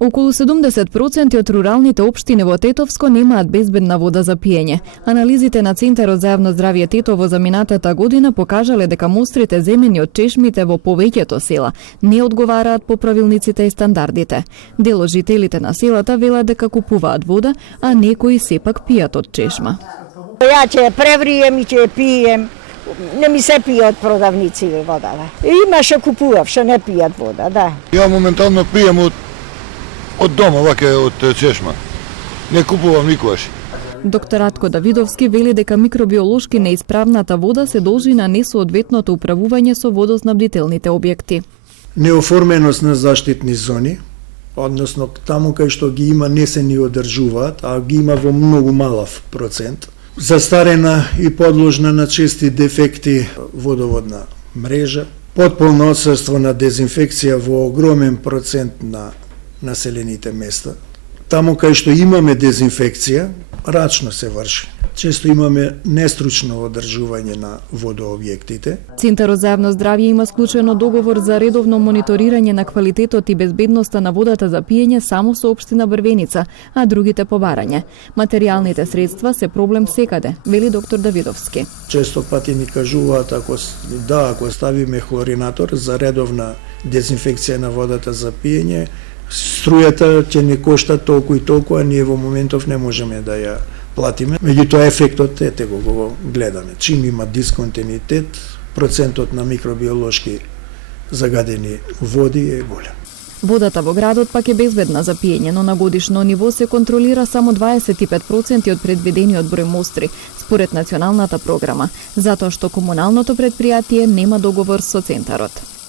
Околу 70% од руралните општини во Тетовско немаат безбедна вода за пиење. Анализите на Центарот за јавно здравје Тетово за минатата година покажале дека мострите земени од чешмите во повеќето села не одговараат по правилниците и стандардите. Дел од жителите на селата велат дека купуваат вода, а некои сепак пијат од чешма. Ја ќе ја преврием и ќе ја пием. Не ми се пие од продавници вода. Имаше купував, што не пијат вода, да. Ја моментално пием од дома, ваќе од чешма. Не купувам никогаш. Доктор Атко Давидовски вели дека микробиолошки неисправната вода се должи на несоодветното управување со водоснабдителните објекти. Неоформеност на заштитни зони, односно таму кај што ги има не се ни одржуваат, а ги има во многу малав процент. Застарена и подложна на чести дефекти водоводна мрежа, потполно отсутство на дезинфекција во огромен процент на населените места. Таму кај што имаме дезинфекција, рачно се врши. Често имаме нестручно одржување на водообјектите. Центарот за јавно здравје има склучено договор за редовно мониторирање на квалитетот и безбедноста на водата за пиење само со општина Брвеница, а другите побарање. Материјалните средства се проблем секаде, вели доктор Давидовски. Често пати ни кажуваат ако ставиме хлоринатор за редовна дезинфекција на водата за пиење, струјата ќе не кошта толку и толку, а ние во моментов не можеме да ја платиме. Меѓутоа ефектот го гледаме. Чим има дисконтинуитет, процентот на микробиолошки загадени води е голем. Водата во градот пак е безбедна за пиење, но на годишно ниво се контролира само 25% од предвидениот број мостри, според националната програма, затоа што комуналното претпријатие нема договор со центарот.